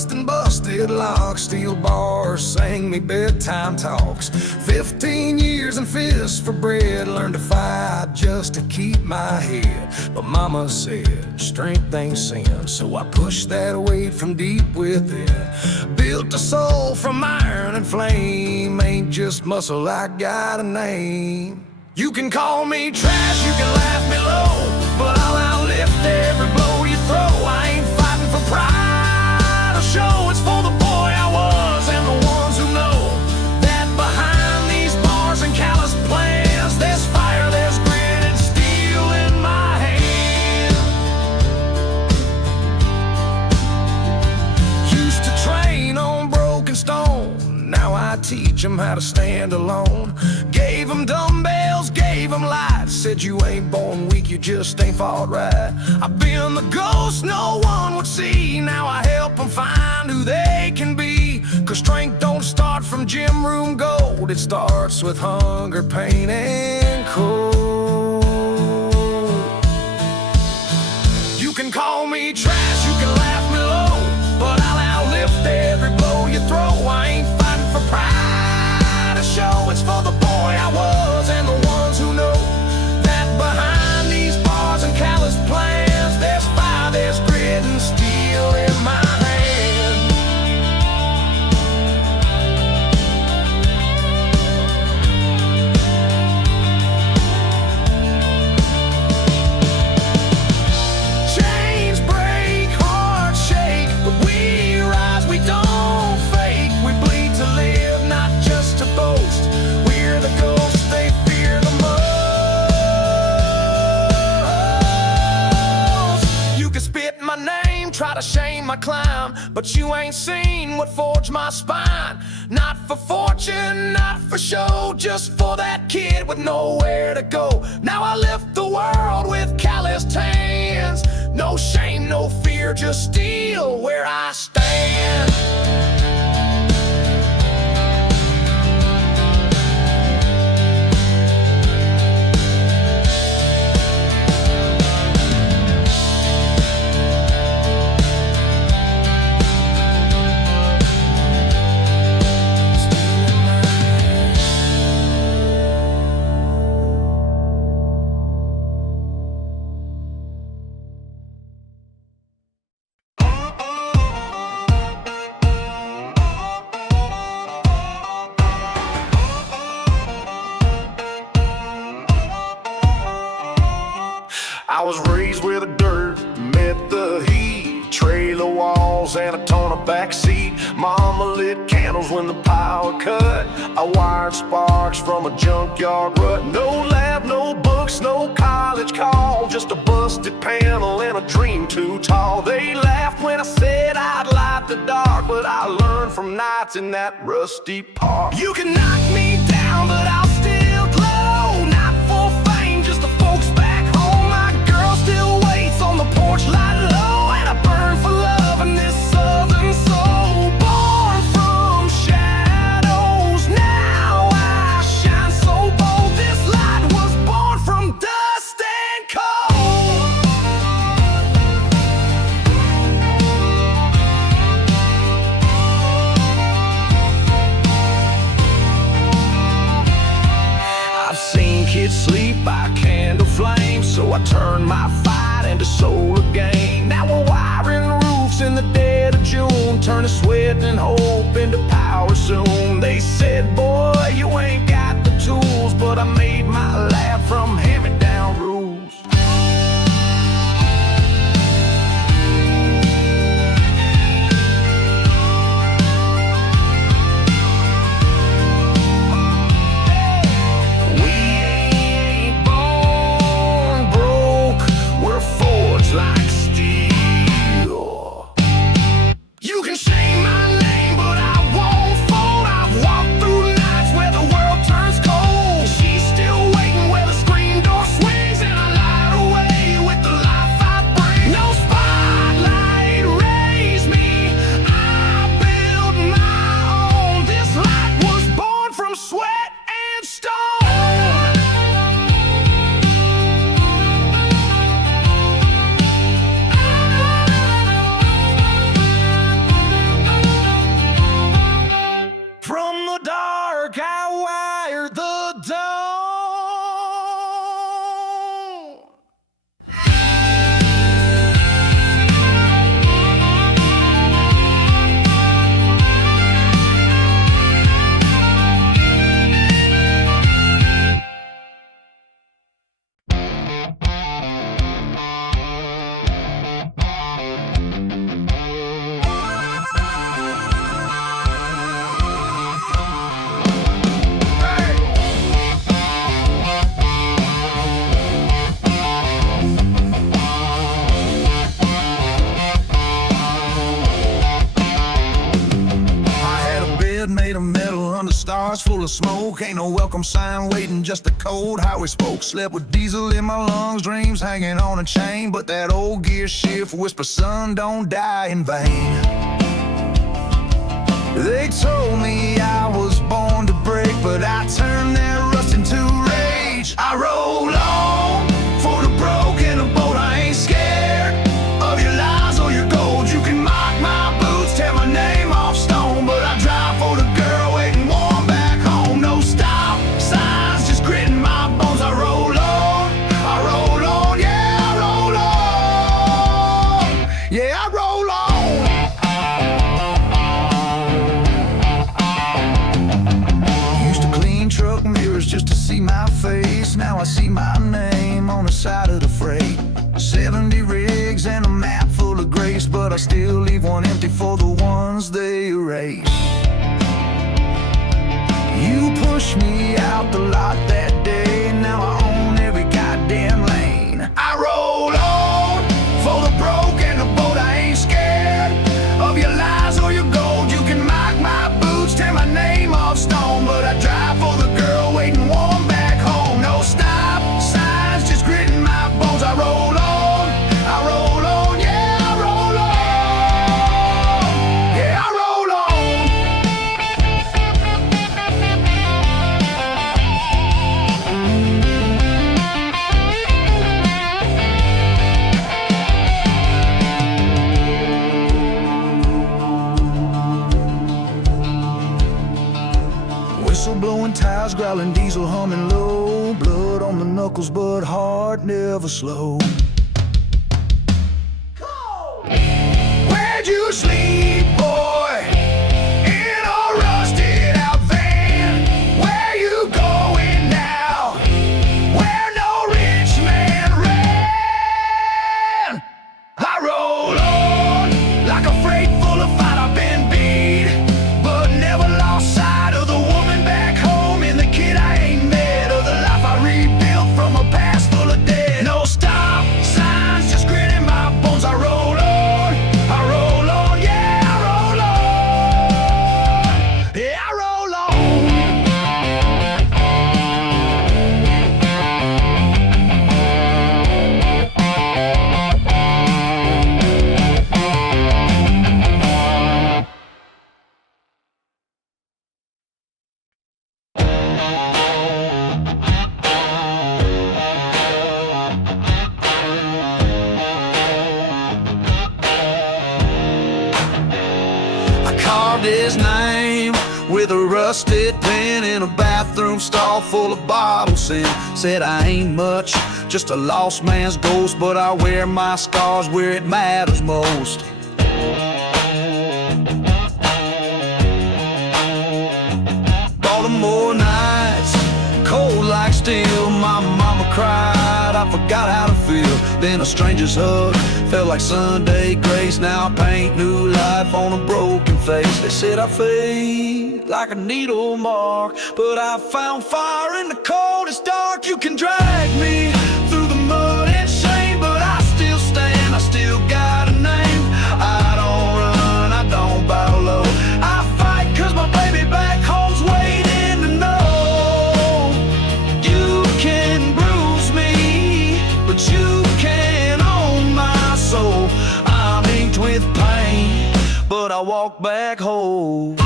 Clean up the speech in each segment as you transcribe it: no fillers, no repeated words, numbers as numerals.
rust and busted locks, steel bars sang me bedtime talks. 15 years and fists for bread, learned to fight just to keep my head. But mama said, strength ain't sin, so I pushed that weight from deep within. Built a soul from iron and flame, ain't just muscle, I got a name. You can call me trash, you can laugh me low, but I'll outlift every blow you throw. I ain't fighting for pride or show, it's for the boy I was and the ones who know that behind these bars and callous plans, there's fire, there's grit and steel in my hand. Used to train on broken stone, now I teach them how to stand alone. Gave them dumbbells, gave them lights, said you ain't born weak, you just ain't fought right. I've been the ghost no one would see, now I help them find who they can be. Cause strength don't start from gym room gold, it starts with hunger, pain, and cold. You can call me trash, you can laugh me low, but I'll outlift every blow you throw. I ain't fighting for pride or show, it's for the boy I was and the ones who know that behind these bars and callous plans, there's fire, there's grit and steel in my hand. Chains break, hearts shake, but we rise, we don't fake. We bleed to live, not just to boast. We're the ghosts they fear the most. You can spit my name, try to shame my climb, but you ain't seen what forged my spine. Not for fortune, not for show, just for that kid with nowhere to go. Now I lift the world with calloused hands. No shame, no fear, just steel where I stand. I was raised with the dirt, met the heat, trailer walls and a ton of backseat. Mama lit candles when the power cut. I wired sparks from a junkyard rut. No lab, no books, no college call, just a busted panel and a dream too tall. They laughed when I said I'd light the dark, but I learned from nights in that rusty park. You can knock me down, but I'll still glow. Not for fame, just the folks back home. My girl still waits on the porch, light low, and I burn for love in this southern soul. Born from shadows, now I shine so bold. This light was born from dust and cold. I've seen kids sleep by candle flame, so I turned my fight into solar gain. Now we're wiring roofs in the dead of June, turning sweat and hope into power soon. They said, boy, you ain't got the tools, but I made my lab from hand-me-down rules. We ain't born broke, we're forged like steel. You can shame my name, but I won't fold. I've walked through nights where the world turns cold. She's still waiting where the screen door cars full of smoke, ain't no welcome sign waiting, just a cold highway spoke. Slept with diesel in my lungs, dreams hanging on a chain, but that old gear shift whispers, son, don't die in vain. They told me I was born to break, but I turned that rust into rage. I roll on for the broken boat. I ain't scared of your lies or your gold. You can mock my boots, tear my name off stone, but I drive for the girl waiting warm back home. No stop signs, just gritting my bones. I roll on, yeah, I roll on, yeah, I roll on. Truck mirrors just to see my face. Now I see my name on the side of the freight. 70 rigs and a map full of grace, but I still leave one empty for the ones they erase. You pushed me out the lot that day, now I own every goddamn lane. I roll on for the broke and the boat. I ain't scared of your lies or your gold. You can mock my boots, tear my name off stone, but I drive for the girl waiting warm back home. No stop signs, just gritting my bones. I roll on, yeah, I roll on, yeah, I roll Whistle blowing tires, growling diesel, humming low. Blood on the knuckles, but heart never slow. Where'd you sleep, boy? In a rusted out van. Where you going now? Where no rich man ran. I roll on like a freight full of fight. I've been beat, but never lost sight of the woman back home and the kid I ain't met, of the life I rebuilt from a past full of dead. No stop signs, just gritting my bones. I roll on, yeah, I roll on, yeah, I roll on. I carved his name with a rusted pen in a bathroom stall full of bottles. And said I ain't much, just a lost man's ghost, but I wear my scars where it matters most. Baltimore nights, cold like steel. My mama cried, I forgot how to feel. Then a stranger's hug felt like Sunday grace. Now I paint new life on a broken face. They said I fade like a needle mark, but I found fire in the coldest dark. You can drag me through the mud and shame, but I still stand, I still got a name. I don't run, I don't bow low. I fight 'cause my baby back home's waiting to know. You can bruise me, but you can't own my soul. I'm inked with pain, but I walk back home.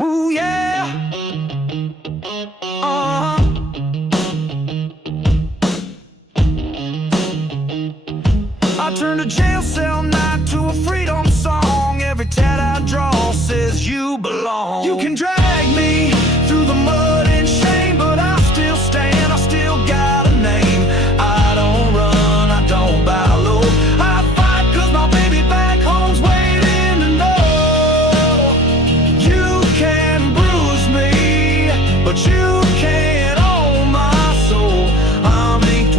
Ooh, yeah. I turn a jail cell night to a freedom song. Every tat I draw says you belong. You can drag me through the mud and shame, but I still stand, I still got a name. I don't run, I don't bow low. I fight 'cause my baby back home's waiting to know. You can bruise me, but you can't own my soul. I'm inked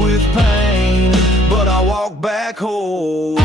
back home.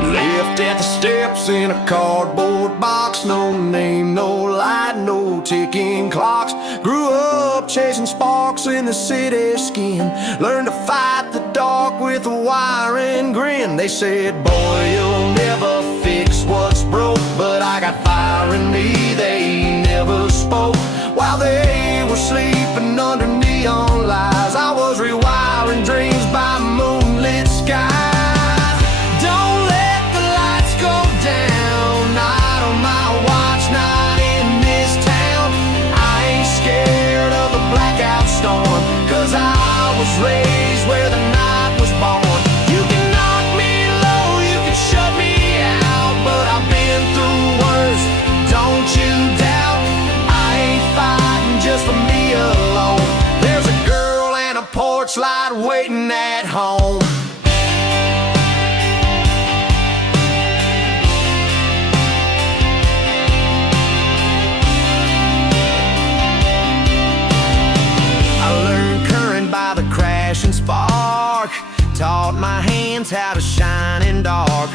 Left at the steps in a cardboard box. No name, no light, no ticking clocks. Grew up chasing sparks in the city skin. Learned to fight the dark with a wiring grin. They said, boy, you'll never fix what's broke. But I got fire in me, they never spoke. While they were sleeping under neon lights, I was rewiring dreams by moonlit skies. Cause I was raised where the night was born. You can knock me low, you can shut me out, but I've been through worse, don't you doubt. I ain't fighting just for me alone. There's a girl and a porch light waiting at home. By the crashing spark, taught my hands how to shine in dark.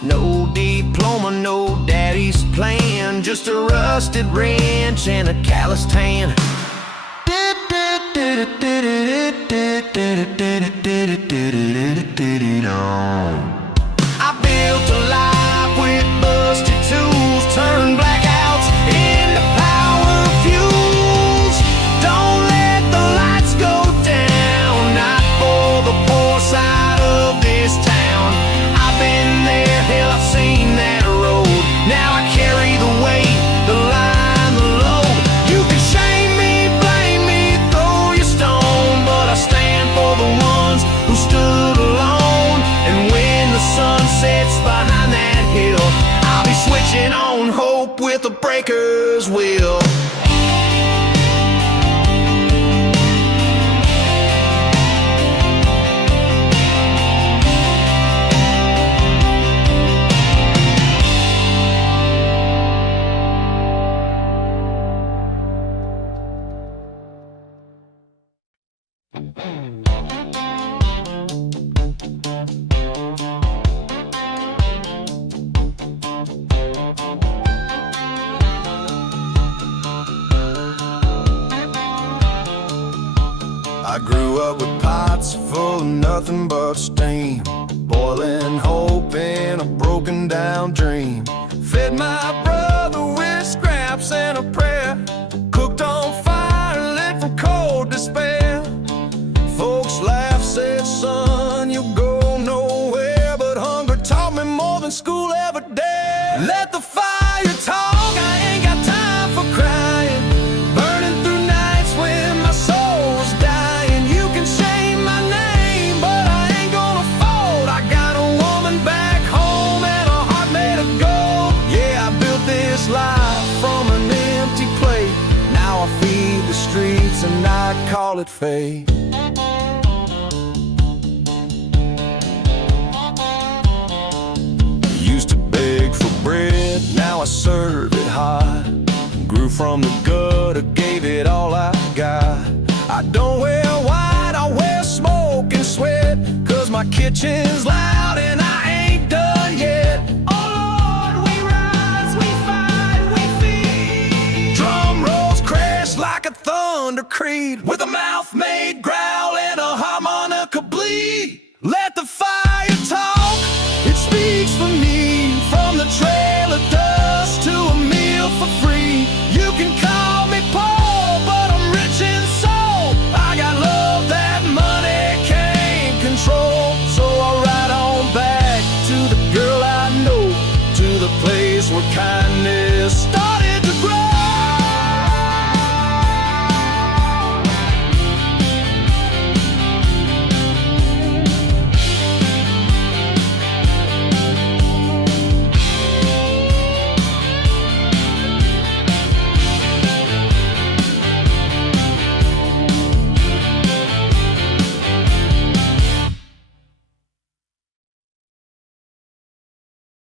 No diploma, no daddy's plan, just a rusted wrench and a calloused hand. I built a life with busted tools, turned blackouts into power fuels. Don't let the lights go down, not for the poor side of this town. I've been there, hell, I've seen that road. Now I carry the weight, the line, the load. You can shame me, blame me, throw your stone, but I stand for the ones who stood alone. And when the sun sets behind that hill, I'll be switching on hope with a breaker's will. I grew up with pots full of nothing but steam, boiling hope in a broken down dream. Fed my brother with scraps and a prayer, cooked on fire, lit from cold despair. Folks laughed, said, son, you'll go nowhere, but hunger taught me more than school ever dared. Let the fire talk, I ain't got time for crying, burning through nights when my soul's dying. You can shame my name, but I ain't gonna fold. I got a woman back home and a heart made of gold. Yeah, I built this life from an empty plate. Now I feed the streets and I call it fate. Used to beg for bread, now I serve it hot. Grew from the gutter, gave it all I got. I don't wear white, I wear smoke and sweat, cause my kitchen's loud.